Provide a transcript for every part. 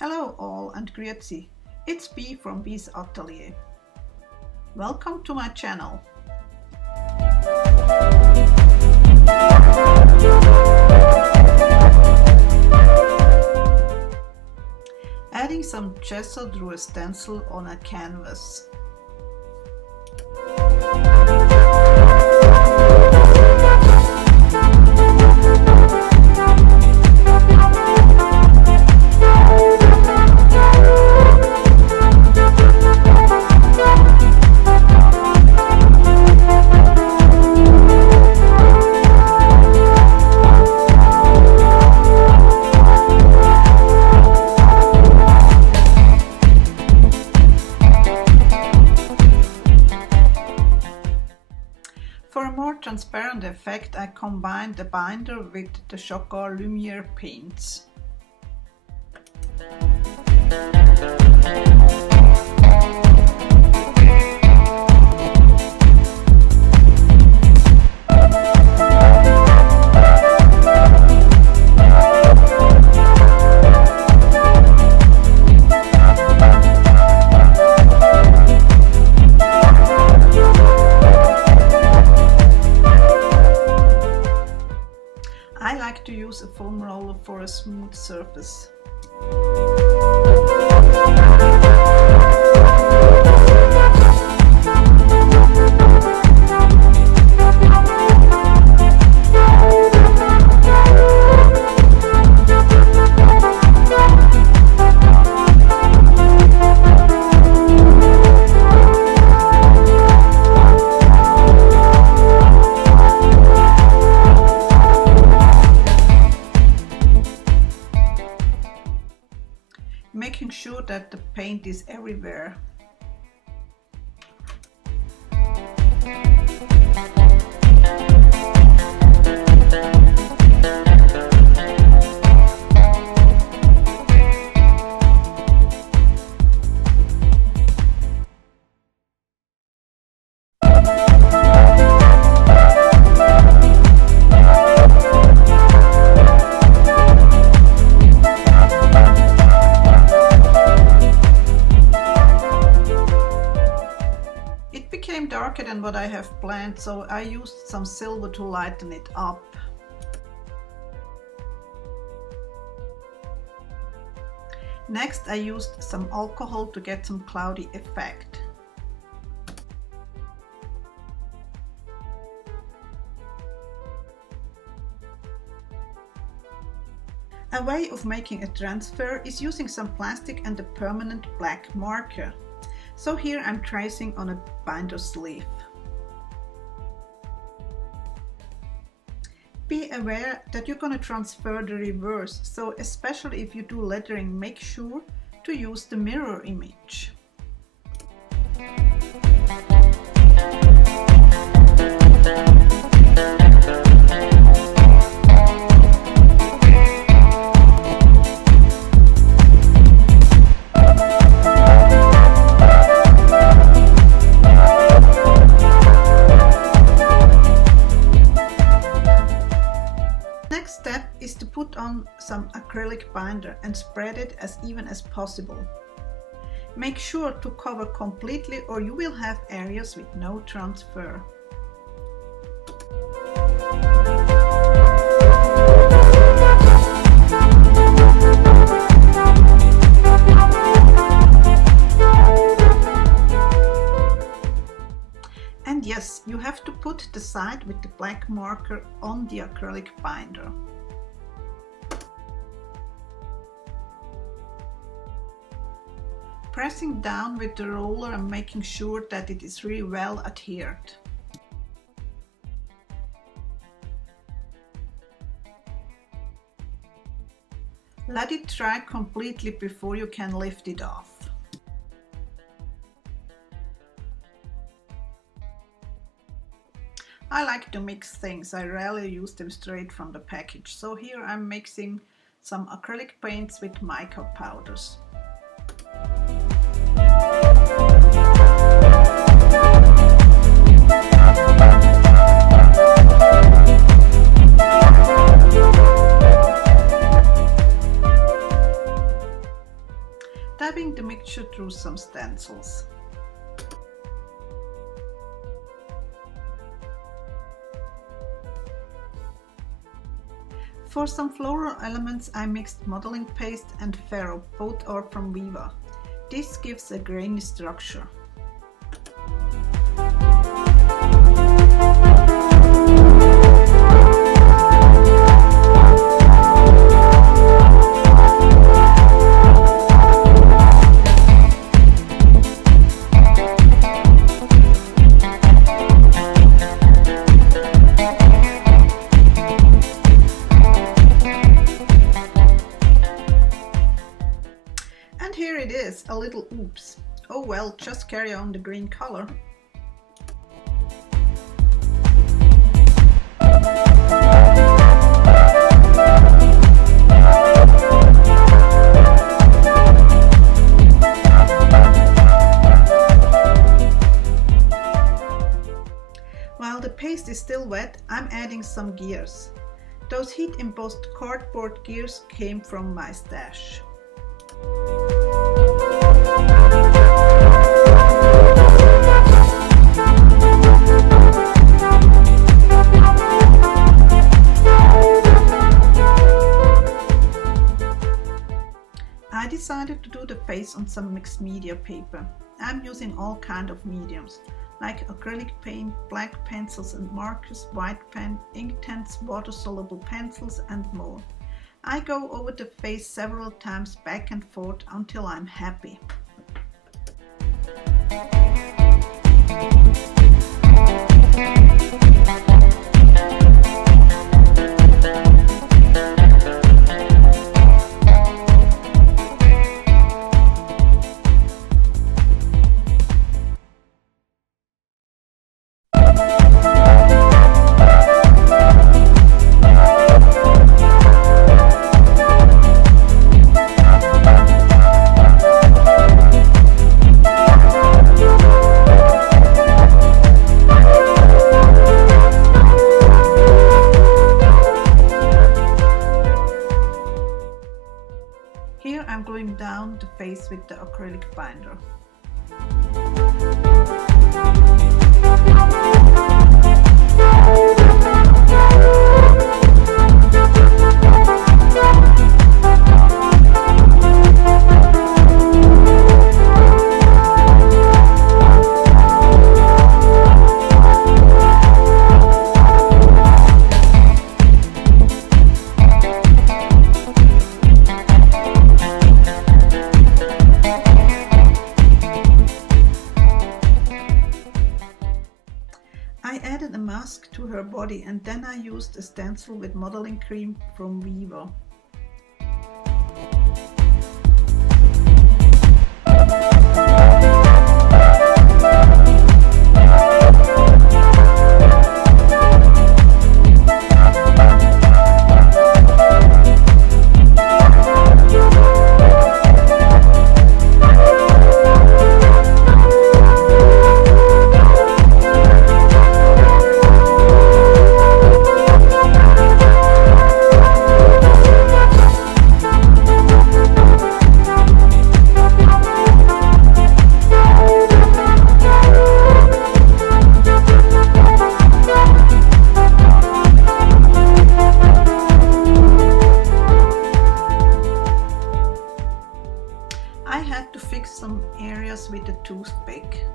Hello all and grüezi, it's B from B's Atelier. Welcome to my channel. Adding some gesso through a stencil on a canvas. For a more transparent effect, I combined the binder with the Chocolat Lumiere paints. I like to use a foam roller for a smooth surface. Making sure that the paint is everywhere. Darker than what I have planned, so I used some silver to lighten it up. Next I used some alcohol to get some cloudy effect. A way of making a transfer is using some plastic and a permanent black marker. So here I'm tracing on a binder sleeve. Be aware that you're going to transfer the reverse, so especially if you do lettering, make sure to use the mirror image. Is to put on some acrylic binder and spread it as even as possible. Make sure to cover completely or you will have areas with no transfer. And yes, you have to put the side with the black marker on the acrylic binder. Pressing down with the roller and making sure that it is really well adhered. Let it dry completely before you can lift it off. I like to mix things, I rarely use them straight from the package, so here I'm mixing some acrylic paints with mica powders. dabbing the mixture through some stencils. For some floral elements I mixed modeling paste and Ferro, both are from Viva. This gives a grainy structure. A little oops. Oh well, just carry on the green color. While the paste is still wet, I'm adding some gears. Those heat embossed cardboard gears came from my stash. I decided to do the face on some mixed media paper. I'm using all kinds of mediums, like acrylic paint, black pencils and markers, white pen, Inktense, water-soluble pencils and more. I go over the face several times back and forth until I'm happy. Here I'm gluing down the face with the acrylic binder. I added a mask to her body and then I used a stencil with modeling cream from Viva. I had to fix some areas with a toothpick.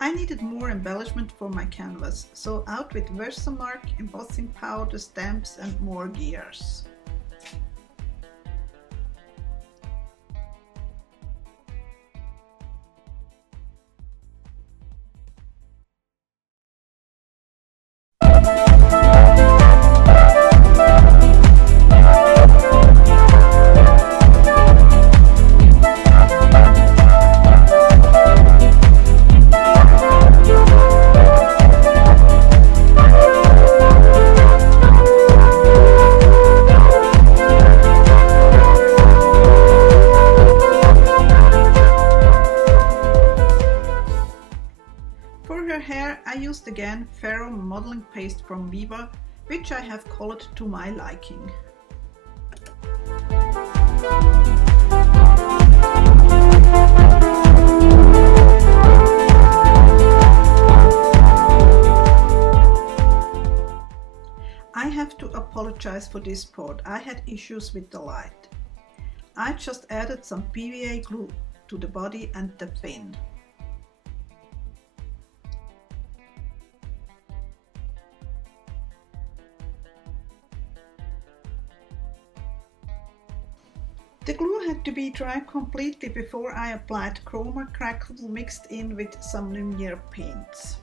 I needed more embellishment for my canvas, so out with Versamark, embossing powder, stamps and more gears. For her hair, I used again Ferro Modelling Paste from Viva which I have colored to my liking. I have to apologize for this part. I had issues with the light. I just added some PVA glue to the body and the fin. The glue had to be dry completely before I applied chroma crackle mixed in with some Lumiere paints.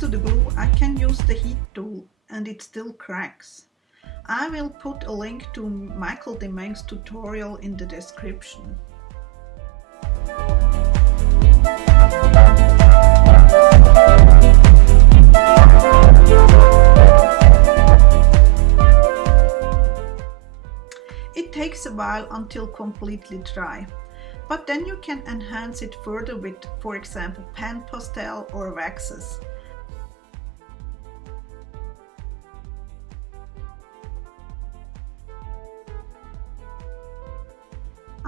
To the glue, I can use the heat tool and it still cracks. I will put a link to Micheal de Meng's tutorial in the description. It takes a while until completely dry, but then you can enhance it further with, for example, pan pastel or waxes.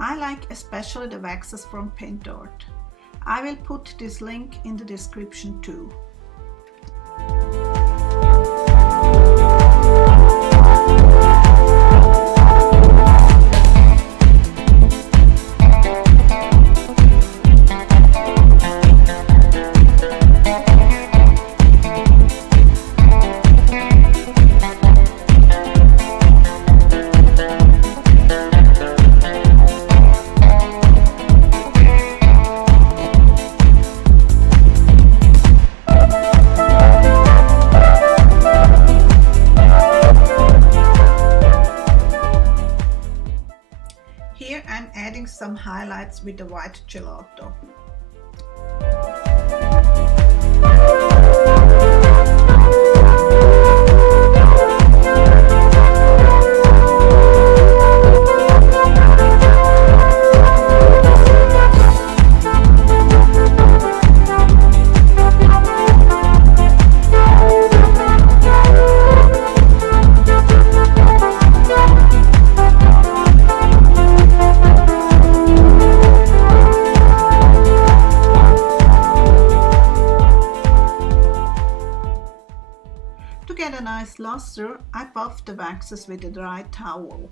I like especially the waxes from Paint Art. I will put this link in the description too. Here I'm adding some highlights with the white gelato. To get a nice luster, I buff the waxes with a dry towel.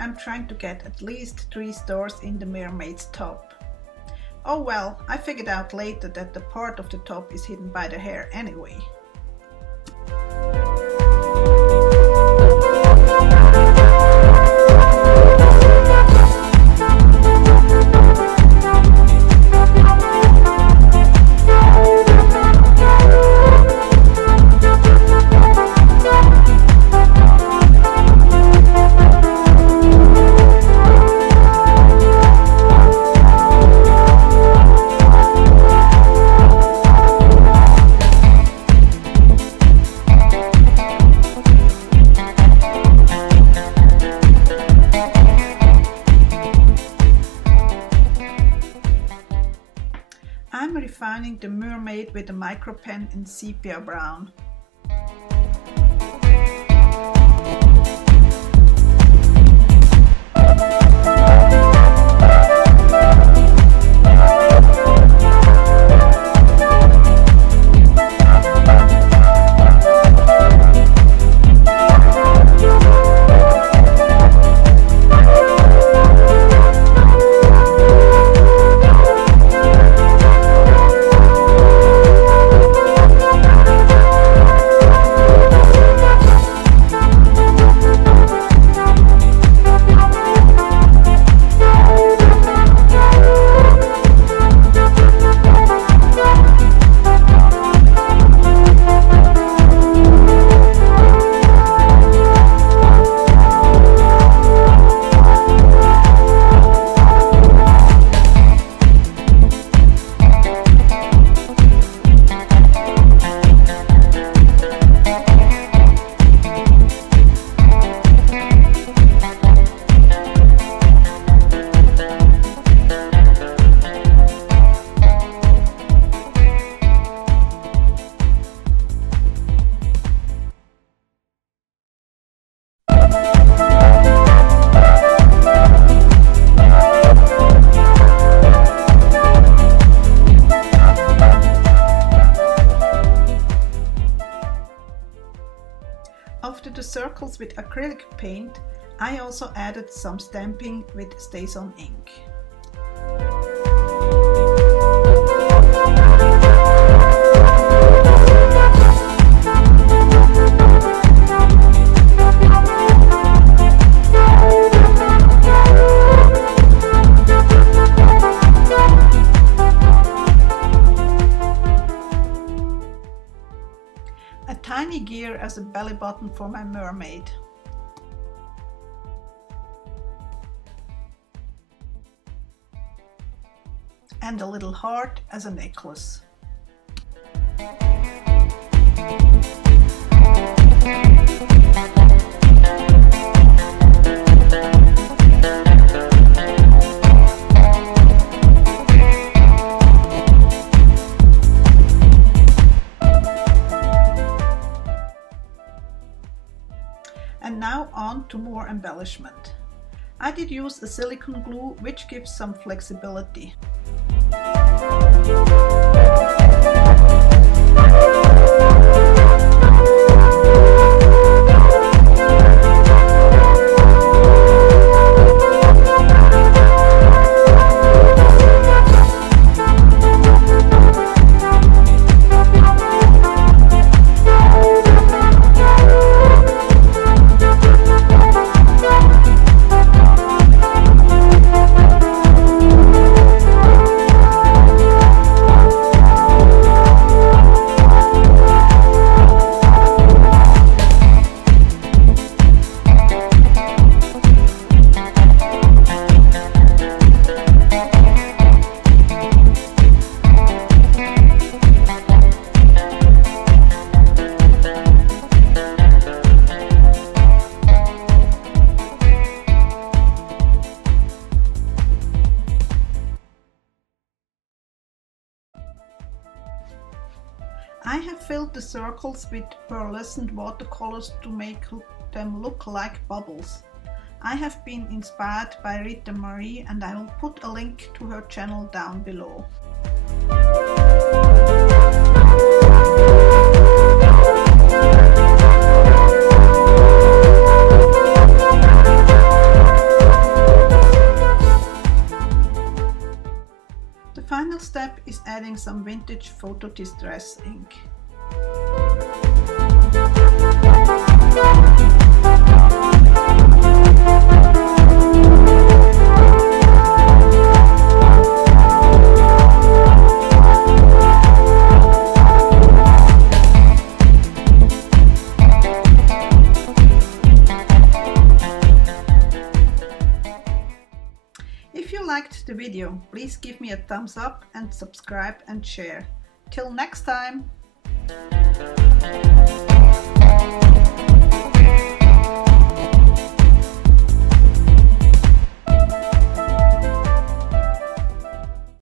I'm trying to get at least 3 stars in the mermaid's top. Oh well, I figured out later that the part of the top is hidden by the hair anyway. I'm refining the mermaid with a micro pen in sepia brown. After the circles with acrylic paint, I also added some stamping with Stazon ink. A tiny gear as a belly button for my mermaid. And a little heart as a necklace. And now on to more embellishment. I did use a silicone glue which gives some flexibility. I have filled the circles with pearlescent watercolors to make them look like bubbles. I have been inspired by Rita and I will put a link to her channel down below. The final step is adding some Vintage Photo Distress ink. If you liked the video, please give me a thumbs up and subscribe and share. Till next time!